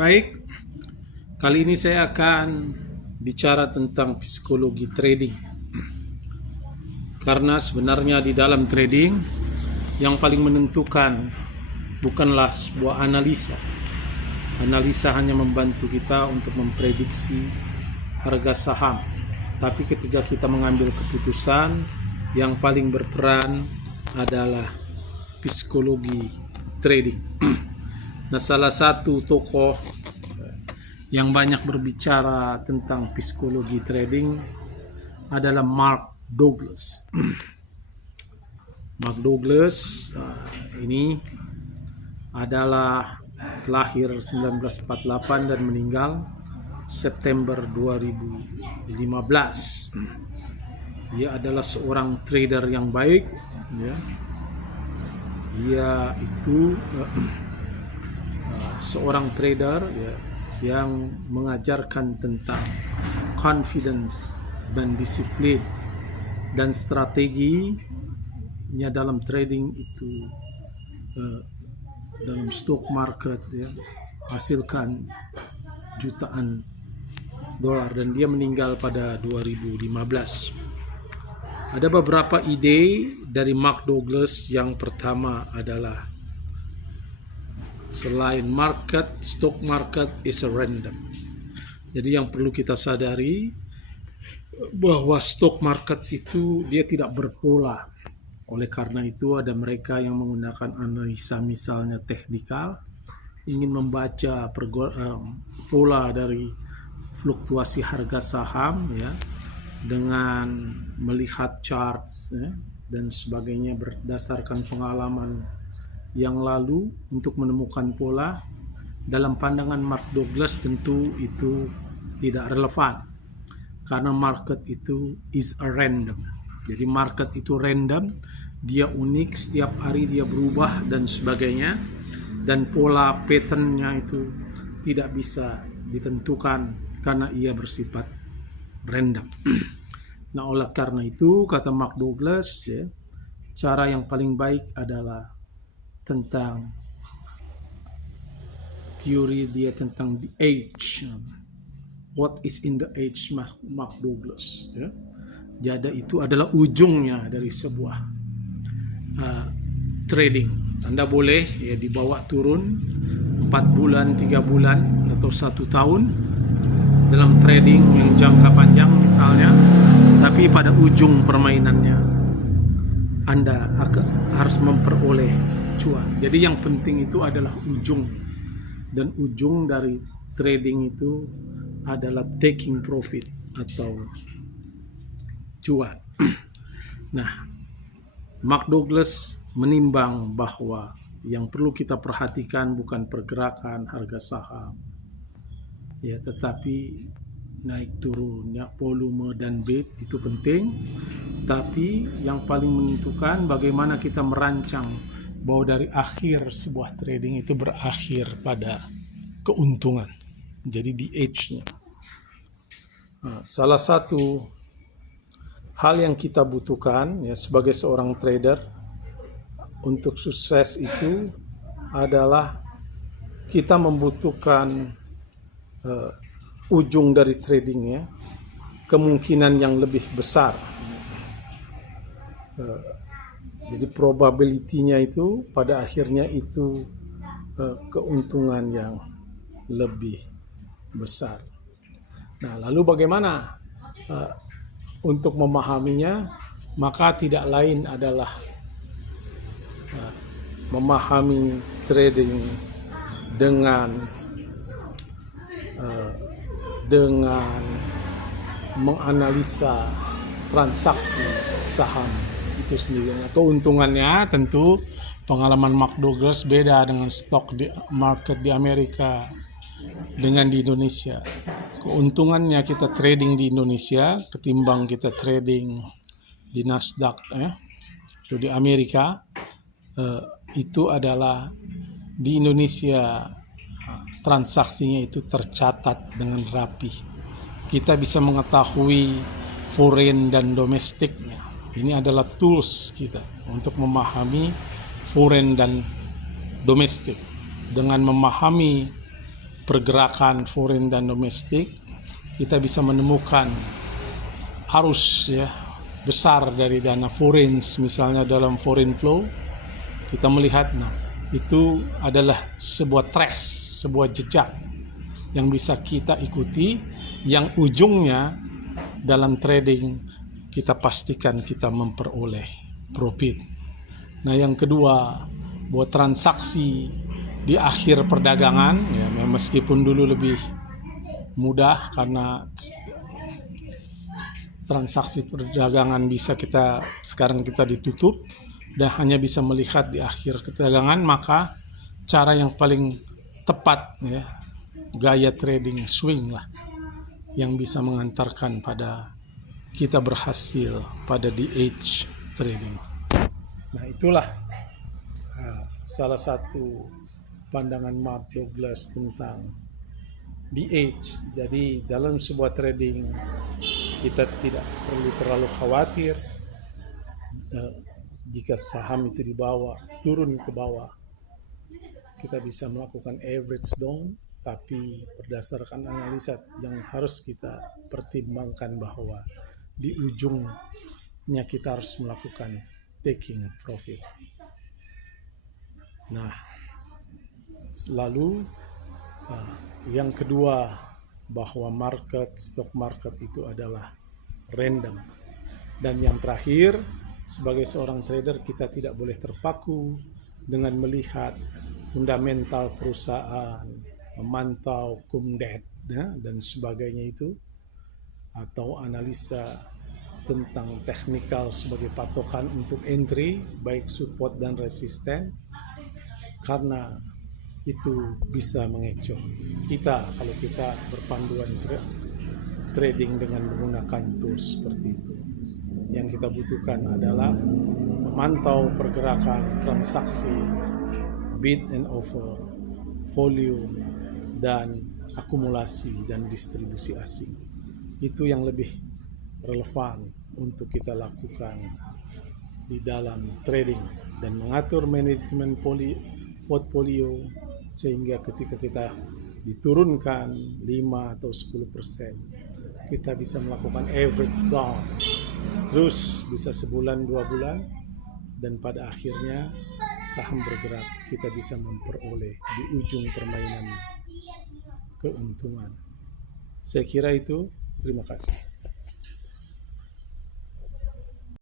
Baik, kali ini saya akan bicara tentang psikologi trading. Karena sebenarnya di dalam trading yang paling menentukan bukanlah sebuah analisa. Analisa hanya membantu kita untuk memprediksi harga saham. Tapi ketika kita mengambil keputusan, yang paling berperan adalah psikologi trading. Nah, salah satu tokoh yang banyak berbicara tentang psikologi trading adalah Mark Douglas. Mark Douglas ini adalah lahir 1948 dan meninggal September 2015. Dia adalah seorang trader yang baik. Dia itu seorang trader yang mengajarkan tentang confidence dan disiplin dan strateginya dalam trading itu dalam stock market hasilkan jutaan dolar, dan dia meninggal pada 2015. Ada beberapa ide dari Mark Douglas. Yang pertama adalah selain stock market is a random. Jadi yang perlu kita sadari bahwa stock market itu dia tidak berpola. Oleh karena itu ada mereka yang menggunakan analisa misalnya teknikal, ingin membaca pola dari fluktuasi harga saham dengan melihat charts dan sebagainya berdasarkan pengalaman yang lalu untuk menemukan pola. Dalam pandangan Mark Douglas tentu itu tidak relevan, karena market itu is a random. Jadi market itu random, dia unik, setiap hari dia berubah dan sebagainya, dan pola patternnya itu tidak bisa ditentukan karena ia bersifat random. Nah, oleh karena itu kata Mark Douglas, cara yang paling baik adalah tentang teori dia tentang the age. What is in the age, Mark Douglas. Jadi itu adalah ujungnya dari sebuah trading. Anda boleh dibawa turun 4 bulan, 3 bulan, atau 1 tahun dalam trading yang jangka panjang misalnya, tapi pada ujung permainannya Anda harus memperoleh cuan. Jadi yang penting itu adalah ujung, dan ujung dari trading itu adalah taking profit atau cuan. Nah, Mark Douglas menimbang bahwa yang perlu kita perhatikan bukan pergerakan harga saham, tetapi naik turunnya volume dan bid itu penting, tapi yang paling menentukan bagaimana kita merancang bahwa dari akhir sebuah trading itu berakhir pada keuntungan. Jadi di edge-nya. Salah satu hal yang kita butuhkan sebagai seorang trader untuk sukses itu adalah kita membutuhkan ujung dari tradingnya, kemungkinan yang lebih besar. Jadi probability-nya itu pada akhirnya itu keuntungan yang lebih besar. Nah, lalu bagaimana untuk memahaminya? Maka tidak lain adalah memahami trading dengan menganalisa transaksi saham itu sendiri. Keuntungannya tentu pengalaman Mark Douglas beda dengan stock market di Amerika dengan di Indonesia. Keuntungannya kita trading di Indonesia ketimbang kita trading di Nasdaq itu di Amerika, itu adalah di Indonesia transaksinya itu tercatat dengan rapi. Kita bisa mengetahui foreign dan domestiknya. Ini adalah tools kita untuk memahami foreign dan domestik. Dengan memahami pergerakan foreign dan domestik, kita bisa menemukan arus ya besar dari dana foreign, misalnya dalam foreign flow. Kita melihat, itu adalah sebuah trace, sebuah jejak yang bisa kita ikuti, yang ujungnya dalam trading kita pastikan kita memperoleh profit. Nah, yang kedua, buat transaksi di akhir perdagangan, ya, meskipun dulu lebih mudah karena transaksi perdagangan sekarang kita ditutup dan hanya bisa melihat di akhir perdagangan, maka cara yang paling tepat ya, gaya trading swing lah yang bisa mengantarkan pada kita berhasil pada DH trading. Nah, itulah salah satu pandangan Mark Douglas tentang DH. Jadi dalam sebuah trading kita tidak perlu terlalu khawatir jika saham itu turun ke bawah. Kita bisa melakukan average down, tapi berdasarkan analisa yang harus kita pertimbangkan bahwa di ujungnya kita harus melakukan taking profit. Nah, lalu yang kedua, bahwa stock market itu adalah random. Dan yang terakhir, sebagai seorang trader kita tidak boleh terpaku dengan melihat fundamental perusahaan, memantau cum debt ya, dan sebagainya itu, atau analisa tentang teknikal sebagai patokan untuk entry, baik support dan resisten, karena itu bisa mengecoh kita kalau kita berpanduan trading dengan menggunakan tools seperti itu. Yang kita butuhkan adalah memantau pergerakan transaksi, bid and offer, volume, dan akumulasi dan distribusi asing. Itu yang lebih relevan untuk kita lakukan di dalam trading dan mengatur manajemen portfolio, sehingga ketika kita diturunkan 5 atau 10%, kita bisa melakukan average down terus bisa sebulan 2 bulan, dan pada akhirnya saham bergerak, kita bisa memperoleh di ujung permainan keuntungan. Saya kira itu. Terima kasih.